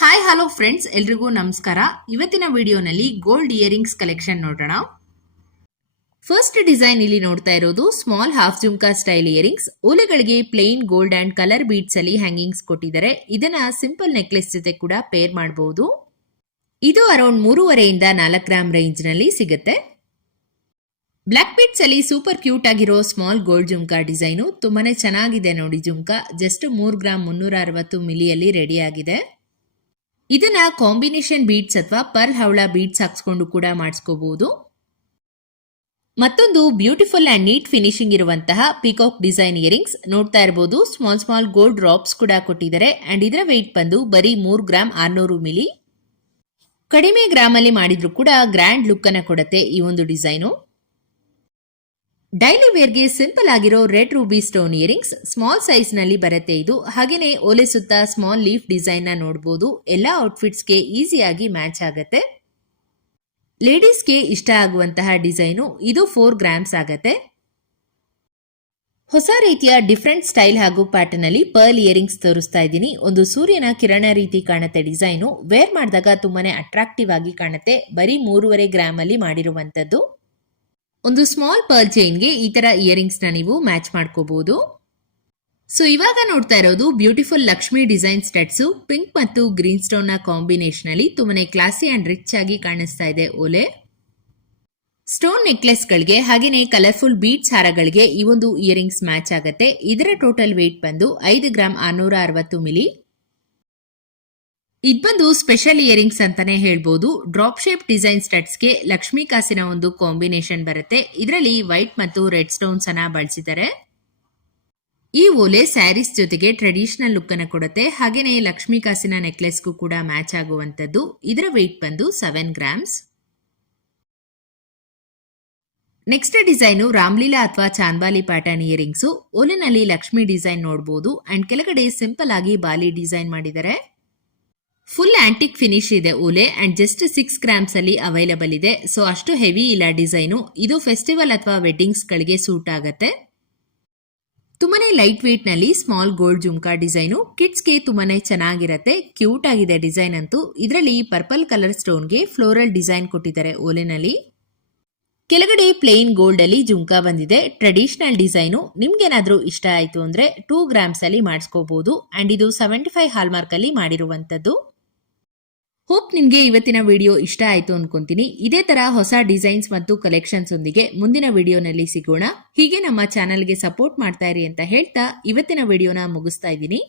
Hi hello friends, ಎಲ್ರಿಗೂ ನಮಸ್ಕಾರ. ಇವತ್ತಿನ ವಿಡಿಯೋನಲ್ಲಿ ಗೋಲ್ಡ್ ಇಯರಿಂಗ್ಸ್ ಕಲೆಕ್ಷನ್ ನೋಡೋಣ. ಫಸ್ಟ್ ಡಿಸೈನ್ ಇಲ್ಲಿ ನೋಡ್ತಾ ಇರೋದು small half jhumka style earrings. ಓಲೆಗಳಿಗೆ plain gold and colour beads ಅಲ್ಲಿ ಹ್ಯಾಂಗಿಂಗ್ಸ್ ಕೊಟ್ಟಿದ್ದಾರೆ. ಇದನ್ನ ಸಿಂಪಲ್ ನೆಕ್ಲೆಸ್ ಜೊತೆ ಕೂಡ ಪೇರ್ ಮಾಡಬಹುದು. ಇದು ಅರೌಂಡ್ 3.5 ಇಂದ 4 ಗ್ರಾಮ್ ರೇಂಜ್ ನಲ್ಲಿ ಸಿಗುತ್ತೆ. ಬ್ಲಾಕ್ ಬೀಡ್ಸ್ ಅಲ್ಲಿ ಸೂಪರ್ ಕ್ಯೂಟ್ ಆಗಿರೋ ಸ್ಮಾಲ್ ಗೋಲ್ಡ್ ಜುಮ್ಕಾ ಡಿಸೈನು ತುಂಬಾನೇ ಚೆನ್ನಾಗಿದೆ ನೋಡಿ. ಜುಮ್ಕಾ ಜಸ್ಟ್ 3 ಗ್ರಾಮ್ 360 ಮಿಲಿಯಲ್ಲಿ ರೆಡಿ ಆಗಿದೆ. ಇದನ್ನ ಕಾಂಬಿನೇಷನ್ ಬೀಡ್ಸ್ ಅಥವಾ ಪರ್ಲ್ ಹವಳ ಬೀಡ್ಸ್ ಹಾಕ್ಸ್ಕೊಂಡು ಕೂಡ ಮಾಡಿಸ್ಕೋಬಹುದು. ಮತ್ತೊಂದು ಬ್ಯೂಟಿಫುಲ್ ಅಂಡ್ ನೀಟ್ ಫಿನಿಶಿಂಗ್ ಇರುವಂತಹ ಪಿಕಾಕ್ ಡಿಸೈನ್ ಇಯರಿಂಗ್ಸ್ ನೋಡ್ತಾ ಇರಬಹುದು. ಸ್ಮಾಲ್ ಗೋಲ್ಡ್ ಡ್ರಾಪ್ಸ್ ಕೂಡ ಕೊಟ್ಟಿದ್ದಾರೆ ಅಂಡ್ ಇದರ ವೆಯ್ಟ್ ಬಂದು ಬರೀ 3 ಗ್ರಾಮ್ 600 ಮಿಲಿ. ಕಡಿಮೆ ಗ್ರಾಮ್ ಅಲ್ಲಿ ಮಾಡಿದ್ರು ಕೂಡ ಗ್ರ್ಯಾಂಡ್ ಲುಕ್ ಅನ್ನ ಕೊಡುತ್ತೆ ಈ ಒಂದು ಡಿಸೈನು. ಡೈಲಿ ವೇರ್ಗೆ ಸಿಂಪಲ್ ಆಗಿರೋ red Ruby stone earrings small size ನಲ್ಲಿ ಬರುತ್ತೆ ಇದು. ಹಾಗೇನೆ ಓಲೆ ಸುತ್ತ ಸ್ಮಾಲ್ ಲೀಫ್ ಡಿಸೈನ್ ನ ನೋಡಬಹುದು. ಎಲ್ಲಾ ಔಟ್ಫಿಟ್ಸ್ಗೆ ಈಸಿಯಾಗಿ ಮ್ಯಾಚ್ ಆಗುತ್ತೆ. ಲೇಡೀಸ್ಗೆ ಇಷ್ಟ ಆಗುವಂತಹ ಡಿಸೈನು ಇದು 4 ಗ್ರಾಮ್ಸ್ ಆಗತ್ತೆ. ಹೊಸ ರೀತಿಯ ಡಿಫ್ರೆಂಟ್ ಸ್ಟೈಲ್ ಹಾಗೂ ಪ್ಯಾಟರ್ನ್ ಅಲ್ಲಿ ಪರ್ಲ್ ಇಯರಿಂಗ್ಸ್ ತೋರಿಸ್ತಾ ಇದ್ದೀನಿ. ಒಂದು ಸೂರ್ಯನ ಕಿರಣ ರೀತಿ ಕಾಣುತ್ತೆ ಡಿಸೈನು. ವೇರ್ ಮಾಡಿದಾಗ ತುಂಬಾನೇ ಅಟ್ರಾಕ್ಟಿವ್ ಆಗಿ ಕಾಣುತ್ತೆ. ಬರೀ 3.5 ಗ್ರಾಮ್ ಅಲ್ಲಿ ಮಾಡಿರುವಂತದ್ದು. ಒಂದು ಸ್ಮಾಲ್ ಪರ್ಲ್ ಚೈನ್ಗೆ ಈ ತರ ಇಯರಿಂಗ್ಸ್ ನ ನೀವು ಮ್ಯಾಚ್ ಮಾಡ್ಕೋಬಹುದು. ಸೊ ಇವಾಗ ನೋಡ್ತಾ ಇರೋದು beautiful Lakshmi design studs. Pink ಮತ್ತು ಗ್ರೀನ್ ಸ್ಟೋನ್ ನ ಕಾಂಬಿನೇಷನ್ ಅಲ್ಲಿ ತುಂಬಾನೇ ಕ್ಲಾಸಿ ಅಂಡ್ ರಿಚ್ ಆಗಿ ಕಾಣಿಸ್ತಾ ಇದೆ ಓಲೆ. ಸ್ಟೋನ್ ನೆಕ್ಲೆಸ್ ಗಳಿಗೆ ಹಾಗೇನೆ ಕಲರ್ಫುಲ್ ಬೀಡ್ಸ್ ಹಾರಗಳಿಗೆ ಈ ಒಂದು ಇಯರಿಂಗ್ಸ್ ಮ್ಯಾಚ್ ಆಗುತ್ತೆ. ಇದರ ಟೋಟಲ್ ವೇಟ್ ಬಂದು 5 ಗ್ರಾಮ್ 660 ಮಿಲಿ. ಇದು ಬಂದು ಸ್ಪೆಷಲ್ ಇಯರಿಂಗ್ಸ್ ಅಂತಾನೆ ಹೇಳ್ಬೋದು. ಡ್ರಾಪ್ ಶೇಪ್ ಡಿಸೈನ್ ಸ್ಟಡ್ಸ್ಗೆ ಲಕ್ಷ್ಮೀ ಕಾಸಿನ ಒಂದು ಕಾಂಬಿನೇಷನ್ ಬರುತ್ತೆ. ಇದರಲ್ಲಿ ವೈಟ್ ಮತ್ತು ರೆಡ್ ಸ್ಟೋನ್ಸ್ ಅನ್ನ ಬಳಸಿದ್ದಾರೆ. ಈ ಓಲೆ ಸ್ಯಾರೀಸ್ ಜೊತೆಗೆ ಟ್ರೆಡಿಷನಲ್ ಲುಕ್ ಅನ್ನ ಕೊಡುತ್ತೆ. ಹಾಗೇನೆ ಲಕ್ಷ್ಮೀ ಕಾಸಿನ ನೆಕ್ಲೆಸ್ಗೂ ಕೂಡ ಮ್ಯಾಚ್ ಆಗುವಂತದ್ದು. ಇದರ ವೇಟ್ ಬಂದು 7 ಗ್ರಾಮ್ಸ್. ನೆಕ್ಸ್ಟ್ ಡಿಸೈನು ರಾಮ್ಲೀಲಾ ಅಥವಾ ಚಾಂದ್ಬಾಲಿ ಪ್ಯಾಟರ್ನ್ ಇಯರಿಂಗ್ಸ್. ಓಲೆನಲ್ಲಿ ಲಕ್ಷ್ಮಿ ಡಿಸೈನ್ ನೋಡಬಹುದು ಅಂಡ್ ಕೆಳಗಡೆ ಸಿಂಪಲ್ ಆಗಿ ಬಾಲಿ ಡಿಸೈನ್ ಮಾಡಿದ್ದಾರೆ. ಫುಲ್ ಆಂಟಿಕ್ ಫಿನಿಶ್ ಇದೆ ಓಲೆ ಅಂಡ್ ಜಸ್ಟ್ 6 ಗ್ರಾಮ್ಸ್ ಅಲ್ಲಿ ಅವೈಲಬಲ್ ಇದೆ. ಸೊ ಅಷ್ಟು ಹೆವಿ ಇಲ್ಲ ಡಿಸೈನು. ಇದು ಫೆಸ್ಟಿವಲ್ ಅಥವಾ ವೆಡ್ಡಿಂಗ್ಸ್ ಗಳಿಗೆ ಸೂಟ್ ಆಗುತ್ತೆ. ತುಂಬಾನೇ ಲೈಟ್ ವೇಟ್ ನಲ್ಲಿ ಸ್ಮಾಲ್ ಗೋಲ್ಡ್ ಜುಮ್ಕಾ ಡಿಸೈನು. ಕಿಡ್ಸ್ಗೆ ತುಂಬಾನೇ ಚೆನ್ನಾಗಿರತ್ತೆ. ಕ್ಯೂಟ್ ಆಗಿದೆ ಡಿಸೈನ್ ಅಂತೂ. ಇದರಲ್ಲಿ ಪರ್ಪಲ್ ಕಲರ್ ಸ್ಟೋನ್ಗೆ ಫ್ಲೋರಲ್ ಡಿಸೈನ್ ಕೊಟ್ಟಿದ್ದಾರೆ ಓಲೆನಲ್ಲಿ. ಕೆಳಗಡೆ ಪ್ಲೇನ್ ಗೋಲ್ಡ್ ಅಲ್ಲಿ ಜುಮ್ಕಾ ಬಂದಿದೆ. Traditional design. ನಿಮ್ಗೇನಾದ್ರೂ ಇಷ್ಟ ಆಯ್ತು ಅಂದ್ರೆ 2 ಗ್ರಾಮ್ಸ್ ಅಲ್ಲಿ ಮಾಡಿಸ್ಕೋಬಹುದು ಅಂಡ್ ಇದು 75 ಹಾಲ್ಮಾರ್ಕ್ ಅಲ್ಲಿ ಮಾಡಿರುವಂತದ್ದು. ಹೋಪ್ ನಿಮ್ಗೆ ಇವತ್ತಿನ ವಿಡಿಯೋ ಇಷ್ಟ ಆಯ್ತು ಅನ್ಕೊಂತೀನಿ. ಇದೇ ತರ ಹೊಸ ಡಿಸೈನ್ಸ್ ಮತ್ತು ಕಲೆಕ್ಷನ್ಸ್ ಒಂದಿಗೆ ಮುಂದಿನ ವಿಡಿಯೋನಲ್ಲಿ ಸಿಗೋಣ. ಹೀಗೆ ನಮ್ಮ ಚಾನೆಲ್ಗೆ ಸಪೋರ್ಟ್ ಮಾಡ್ತಾ ಇರಿ ಅಂತ ಹೇಳ್ತಾ ಇವತ್ತಿನ ವಿಡಿಯೋನ ಮುಗಿಸ್ತಾ ಇದ್ದೀನಿ.